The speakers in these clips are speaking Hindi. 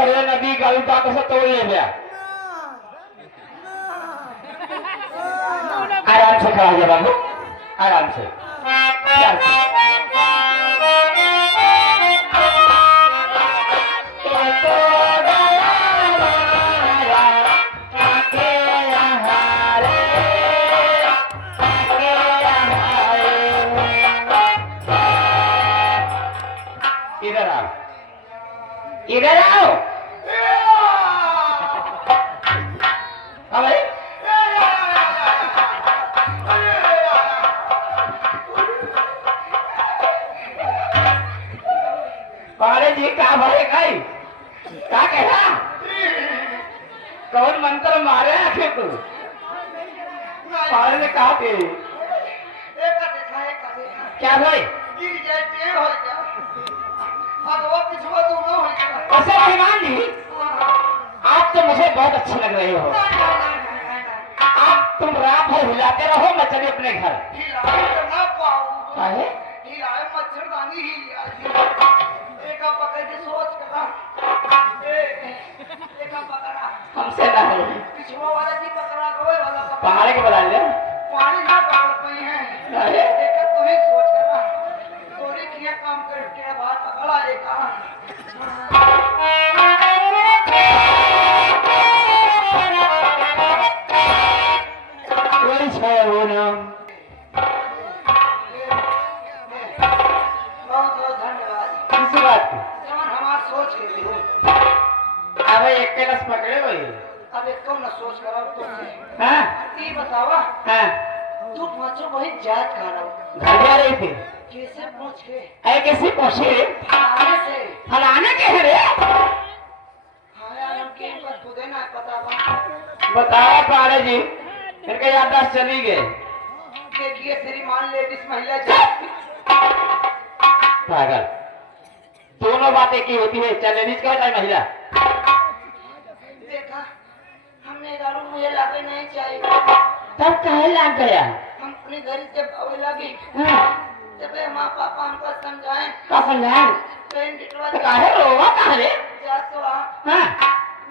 पहले नदी गाड़ी दांत से तोड़ ले गया। आराम से खड़ा हो जा बाबू, आराम से। इधर आओ, इधर आओ। भाई पारे जी का भाई कई क्या कहा? कौन मंत्र मारे आखिर तू? पारे ने कहा थे क्या भाई? ऐसे मेहमान जी आप तो मुझे बहुत अच्छे लग रहे हो। आप तुम रात भर हिलाते रहो, मैं चले अपने घर। हमसे ना है पहाड़े के बता ले पानी ना पकड़ पाई है तू ही सोच कर थोड़ी किया काम करके बात पकड़ा एक कोई छाया हो ना। बहुत धन्यवाद किसी बात की हमार सोच के लिए। अब एक के नस पकड़े हुए अब एक को न सोच करो तुमसे। हाँ ये बतावा हाँ तू पांचों वही जात खा रहा घर जा रही थी कैसे पहुंच के ऐ कैसे पहुंचे फलाने से फलाने के है रे। हाँ यार हम के बात खुद ही ना पता बताओ पारे जी इनके याददाश्त चली गए। देखिए श्रीमान लेडीज महिला पागल दोनों बातें की होती है। चाहे लेडीज का चाहे महिला। देखा हमने दारू मुझे लागे नहीं चाहिए तब कहे लाग गया। हम अपने घर से अवे लगी जब माँ पापा हमको समझाए क्या समझाए ट्रेन टिकटवा काहे रोवा काहे जा तो हां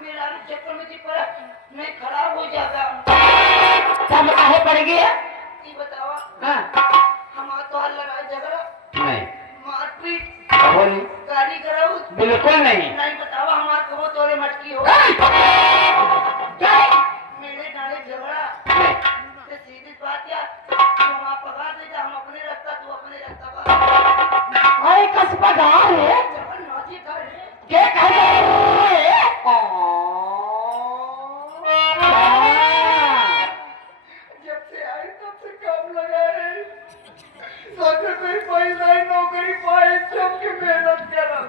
मेरा चक्कर में जी पर नहीं खराब हो जाता तब काहे पड़ गया ये बताओ। हां हम तो लड़ाई झगड़ा नहीं मारपीट नहीं गाड़ी कराओ बिल्कुल नहीं नहीं बताओ हमार को तोरे मटकी हो मेरे नाले झगड़ा तो सीधी बात क्या तुम आप पगा दे हम अपने रास्ता तू अपने रास्ता अरे कस पगा है जबन नौजी कर के कह रहे जब से आई तब से काम लगा है सोचे कोई पैसा नौकरी पाए जब के मेहनत करा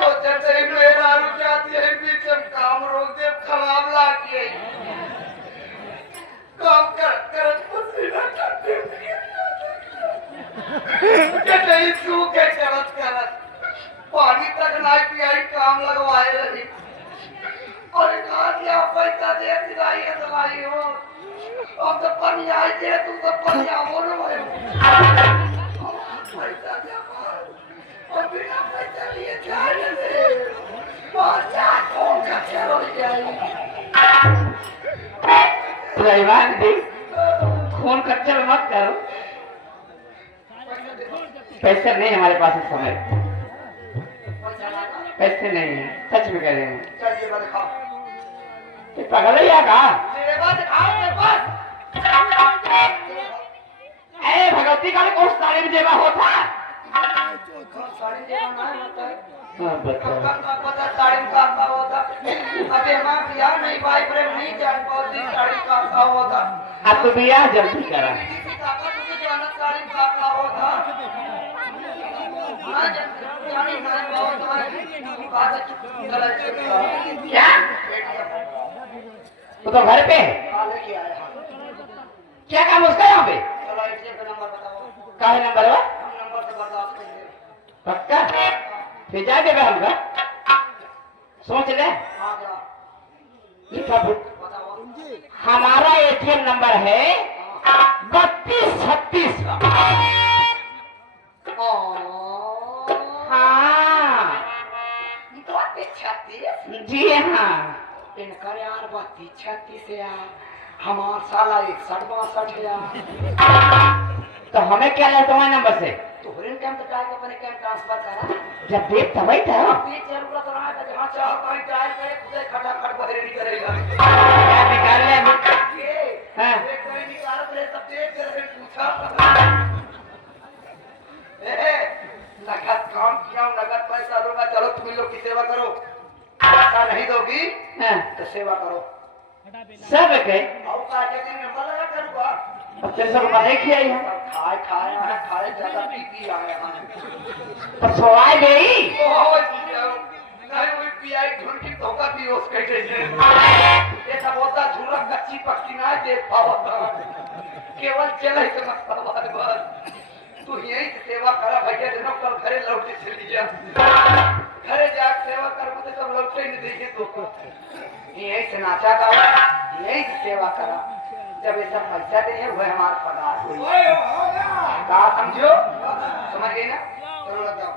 सोचे से मेरा रुझाती है बीच में काम रोक दे खराब लाके काम कर पसीना करते के नहीं तू के करत पानी तक ना पियाई काम लगवाए रही और कहा दिया पैसा दे दिलाई है दवाई हो अब तो पानी आई दे तू तो पानी बोल रहे हो पैसा दे और बिना पैसा लिए जाने दे पहुंचा कौन का चलो जाए रहमान जी खून कच्चर मत करो पैसे नहीं हमारे पास इस समय पैसे नहीं है सच में कह रहे हैं। चलिए बात खाओ ये पगल है का मेरे बात खाओ मेरे पास ए भगवती का कौन साड़ी में जेवा होता साड़ी जेवा ना होता है पता साड़ी का होता अबे मां बियाह नहीं भाई प्रेम नहीं जान पाती साड़ी का होता अब तो बियाह जल्दी करा तुझे जाना साड़ी का होता हां जानी ना बहुत बात गलत क्या वो तो घर पे क्या काम उसका यहाँ पे चलो एक नंबर बताओ काहे नंबर है नंबर से बर्दाश्त कर पक्का फिर जा देगा हमका सोच ले लिखा बुक हमारा एटीएम नंबर है 3236 हाँ 3236 जी हाँ। इनकर यार 32-36 यार, हमार साला 61-62 यार। तो हमें क्या ले तुम्हारे नंबर से? तोहरे कैम तो डाल के अपने कैम ट्रांसफर करा। जब देख तब ही था। अब ये जरूरत रहा है जहां चाहो कहीं डाल करे खुदे खटाखट बहरे नहीं करेगा। क्या निकाल ले ये? हां ये कोई निकाल ले सब देख कर पूछा। नगद काम किया, नगद पैसा दूंगा, चलो तुम लोग की सेवा करो। पैसा नहीं दोगी तो सेवा करो सब के। और काटे दिन में मजा करूंगा। अब 300 रुपया नहीं किया है। खाए खाए खाए ज्यादा पी पी आए हैं। तो सोवाए गई। ओह नहीं हुई पियाई ढूंढ की धोखा पी उस कैसे से। ये सब होता झूला कच्ची पक्की ना देख पावता। केवल चले के मस्त है बस। तू यही सेवा करा भैया, दिनों कल घरे लौटे चली जा। घरे जा सेवा कर मुझे सब लौटे नहीं देखे तो यही से नाचा का यही सेवा करा। जब ये सब पैसा दे हुए हमारा पगार हुई कहा समझो, समझ गई ना? चलो लगाओ।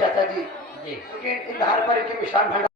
चाचा जी, क्योंकि इन धार पर मिष्ठान भंडार